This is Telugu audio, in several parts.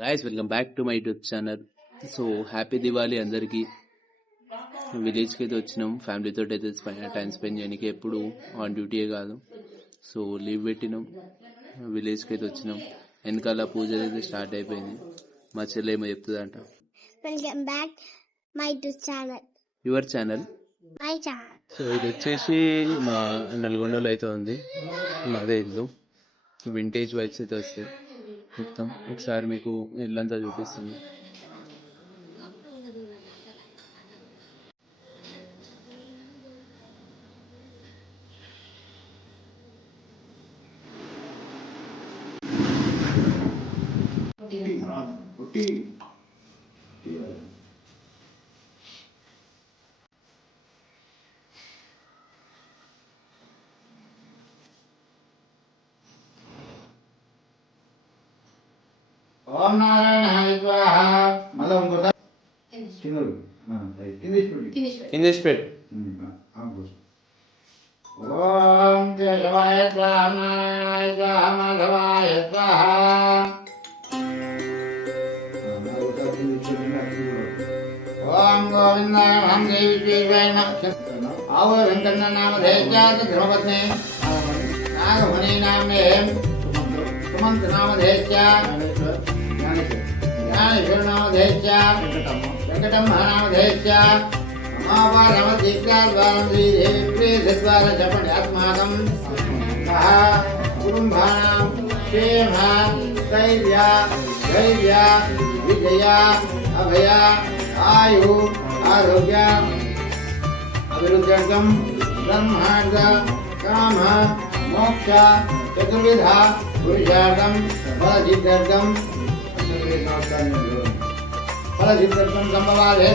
Guys welcome back to my YouTube channel. So happy Diwali అందరికీ. విలేజ్కి అయితే వచ్చినాం, ఫ్యామిలీతో అయితే టైం స్పెండ్ చేయడానికి. ఎప్పుడు ఆన్ డ్యూటీయే కాదు, సో లీవ్ పెట్టినాం. విలేజ్కి అయితే వచ్చినాం. వెనకాల పూజ అయితే స్టార్ట్ అయిపోయింది. మా చెల్లె ఏమో చెప్తుందంట. Welcome back my YouTube channel. Your channel. My channel. So ఇది వచ్చేసి మా నల్గొండలో అయితే ఉంది, మాదే ఇల్లు. వింటేజ్ వైబ్స్ అయితే వస్తాయి మొత్తం. ఒకసారి మీకు ఇల్లంతా చూపిస్తుంది. ఓం నారాయణ స్వాహ. మళ్ళీ ఇంకొక ఇంగ్లీష్ పెట్. ఓం కేశవాయ స్వాహ, నారాయణాయ స్వాహ, మాధవాయ స్వాహ. ఓం గోవిందాయ నమః. దేవి విశ్వేశ్వరాయ నమః. ఆవో వెంకన్న నామధేయాత ధర్మపత్ని నాగముని నామే సుమంత నామధేయ జ్ఞానేశ్వర నామధేయ వెంకటమ్మ నామధేయ అమాపారమదీక్షాద్వారం శ్రీదేవి ప్రియద్వార చెప్పండి. ఆత్మాకం సహ కుటుంబానాం క్షేమ స్థైర్య ధైర్య విజయ అభయ ఆయు ఆరోగ్య అభివృద్ధ్యర్థం బ్రహ్మార్థ కామ మోక్ష చతుర్విధ పురుషార్థం ఫలసిద్ధ్యర్థం ఫలసిద్ధ్యర్థం సంభవాదే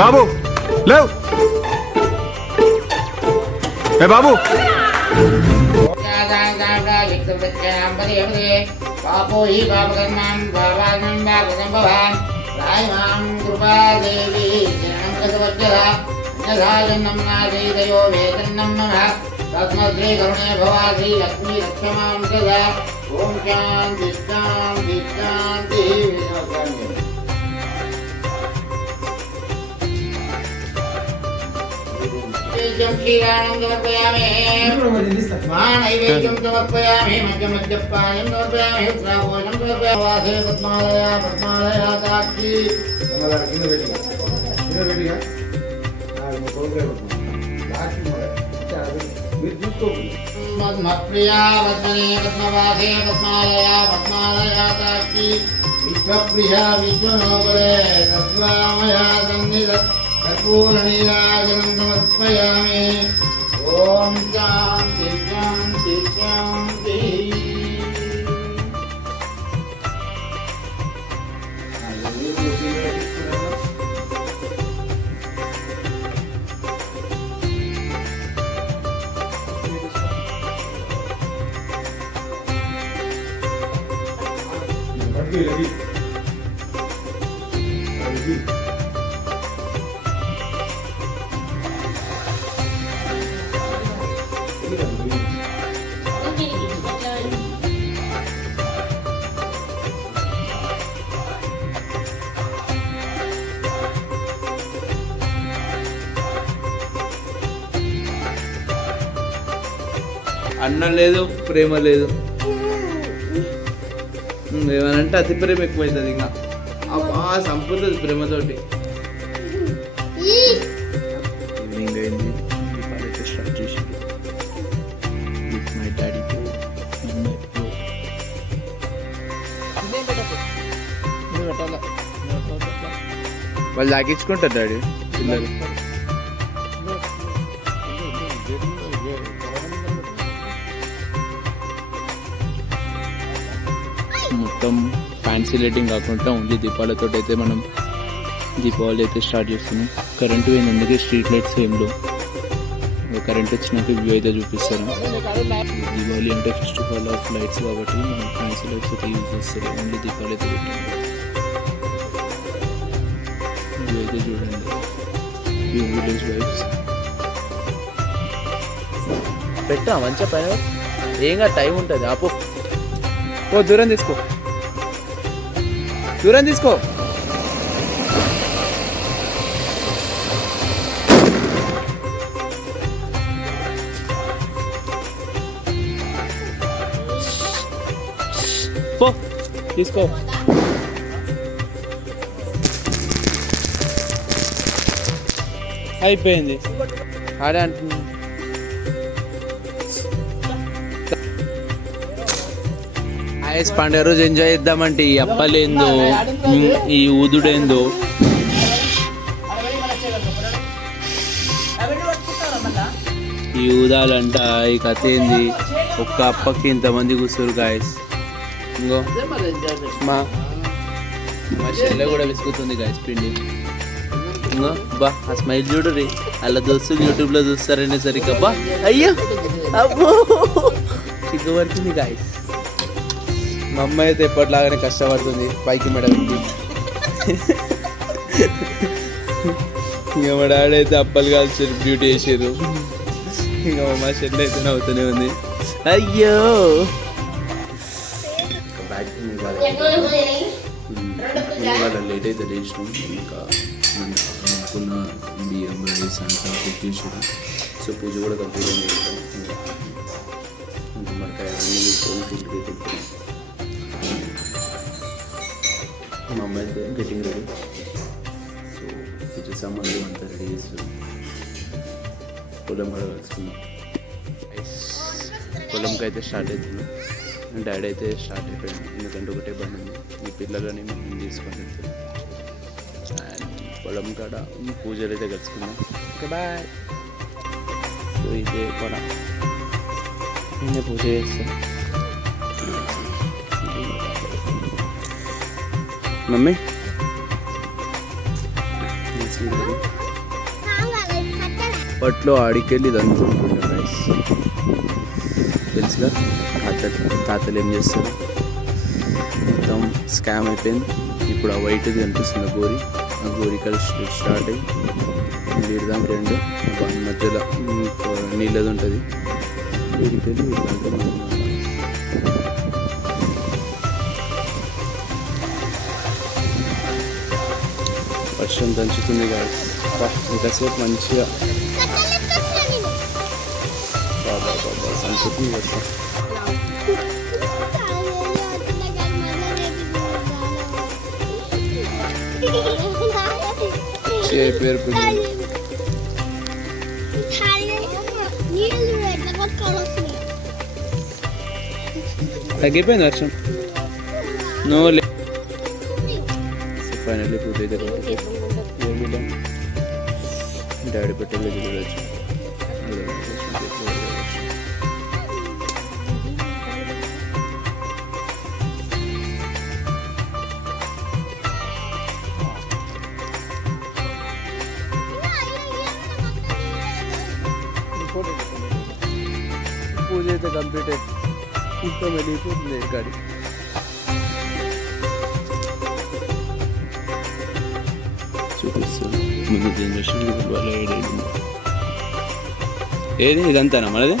బాబు లేవ్ బాబు పాపో హి పాపకర్మాం పాపాత్మం పాపసంభవాన్ రాయమాం కృపాదేవి శరణం గతవచ్చల అన్యథాజన్నం నాదైదయో వేదన్నం నమః తస్మద్శ్రీ కరుణే భవాసి లక్ష్మీ రక్షమాం సదా. ఓం శాంతి శాంతి శాంతి. క్షీరాణం సమర్పయామి, నైవేద్యం సమర్పయామి, మధ్య మధ్యపాయం సమర్పయామి, ఉత్తరాభోజనం సమర్పయామి. వాసే పద్మాలయ పద్మాలయ సాక్షి పద్మప్రియా పద్మనే పద్మవాసే పద్మాలయ పద్మాలయ సాక్షి విశ్వప్రియా విశ్వనోపరే తత్వామయా సన్నిధ కర్పూరనీరాజనం సమర్పయామి. ఓం శాంతి శాంతి శాంతి. అన్నం లేదు, ప్రేమ లేదు. ఏమనంటే అతి ప్రేమ ఎక్కువైతుంది. ఇంకా సంపుతుంది ప్రేమతోటి. ఈవినింగ్ అయింది, దీపాలైతే స్టార్ట్ చేసి విత్ మై డాడీ వాళ్ళు తాగించుకుంటారు డాడీ పిల్లలు. మొత్తం ఫ్యాన్సీ లైటింగ్ కాకుండా ఓన్లీ దీపాలతో అయితే మనం దీపావళి అయితే స్టార్ట్ చేస్తున్నాం. కరెంటు పోయినందుకే స్ట్రీట్ లైట్స్ ఏంలో కరెంట్ వచ్చినాక వ్యూ అయితే చూపిస్తారు. దీపావళి అంటే ఫెస్టివల్ ఆఫ్ లైట్స్ కాబట్టి మనం ఫ్యాన్సీ లైట్స్ అయితే యూజ్ చేస్తారు. ఓన్లీ దీపాలు అయితే పెట్టాము. వ్యూ అయితే చూడండి, వ్యూ విలేజ్ వైబ్స్. పెట్టా మంచిగా పైన ఏంగా టైం ఉంటుంది ఆపు ఓ దూరం తీసుకో పో తీసుకో అయిపోయింది ఆడే అంటున్నా ఐస్ పండుగ రోజు ఎంజాయ్ చేద్దామంటే ఈ అప్పలేందో ఈ ఊదుడేందో ఈ ఊదాలంట ఈ కథ ఏంది ఒక్క అప్పకి ఇంతమంది కూర్చోరు గాయస్ ఇంకో మా చెల్లె కూడా విసుగుతుంది గాయస్ పిండి ఇంకో బా ఆ స్మైల్ చూడు రీ అలా దోస్తులు యూట్యూబ్లో చూస్తారనే సరిగ్గా బా అయ్యో అబ్బో సిగ్గుపడుతుంది గాయస్ మా అమ్మ అయితే ఎప్పటిలాగానే కష్టపడుతుంది పైకి మెడకి ఇంకా మా డాడీ అయితే అప్పలు కాల్చారు బ్యూటీ చేసారు ఇంకా మా చెల్లి అయితే నవ్వుతూనే ఉంది అయ్యో ఇవాళ లేట్ అయితే లేచినాం ఇంకా అనుకున్న బియ్యం రైస్ అంతా కుక్ చేసారు సో పూజ కూడా కంప్లీట్ అయింది గుమ్మడికాయ అన్నీ తీసుకొని ఇంటికి తింటాం మా అమ్మాయి అయితే గెటింగ్ రెడీ సో పూజ సామాన్లు అంతా రెడీ చేస్తాం పొలం కూడా కలుసుకున్నాం పొలంకి అయితే స్టార్ట్ అవుతున్నాం డాడీ అయితే స్టార్ట్ అయిపోయాను ఎందుకంటే ఒకటే బండి ఉంది ఈ పిల్లలని మేము తీసుకొని వెళ్తాం అండ్ పొలం కాడ పూజలు అయితే కలుసుకున్నాం ఓకే బాయ్ సో ఇదే పొలం నేనే పూజ చేస్తాను మమ్మీ అప్పట్లో ఆడికెళ్ళి ఇది అనుకుంటుండే రైస్ తెలుసుగా తాతలు ఏం చేస్తారు మొత్తం స్కామ్ అయిపోయింది ఇప్పుడు ఆ వైట్ది కనిపిస్తుంది గోరి ఆ గోరి కలిసి స్టార్ట్ అయ్యి నీరు దానికి రెండు మధ్యలో నీళ్ళది ఉంటుంది వీడికెళ్ళి వర్షం దంచుతుంది కాదు ఇంతసేపు మంచిగా బాబా బాబా సంచుతుంది వర్షం పేరు తగ్గిపోయింది వర్షం నో ఫైనల్లీ పూజ అయితే డాడీ పెట్టలేదు చూడవచ్చు పూజ అయితే కంప్లీట్ అయింది మొత్తం వెళ్ళిపోతుంది గాడి చూపిస్తుంది ముందు జనరేషన్ వాళ్ళ ఏది ఇదంతానా మనది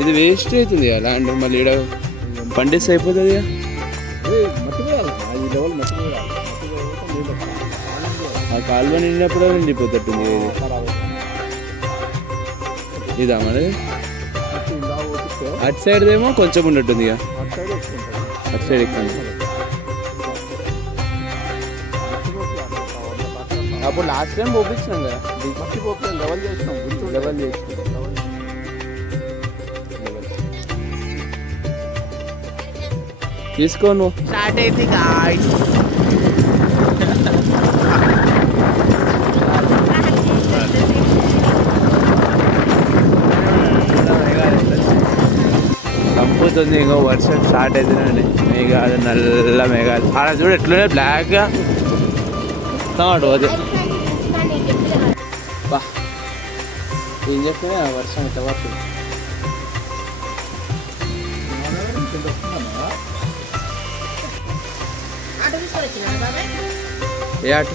ఇది వేస్ట్ అవుతుంది ల్యాండ్ మళ్ళీ ఇక్కడ పండిస్తే అయిపోతుంది ఆ కాలువ నిండినప్పుడు నిండిపోతట్టుంది ఇది ఇదా మనది అటు సైడ్ ఏమో కొంచెం ఉన్నట్టుంది ఇక అటు సైడ్ ఎక్కువ అప్పుడు లాస్ట్ టైం పోపించినాం కదా లెవెల్ చేసినాం తీసుకో నువ్వు స్టార్ట్ అయితే చంపుతుంది ఇంకో వర్షం స్టార్ట్ అవుతుందండి మేఘాలు నల్ల మేఘాలు ఆడ చూడు ఎట్లనే బ్లాక్గా కాడు అదే బా ఏం చెప్తే వర్షం ఎట్లా పడుతుంది ఏ ఆట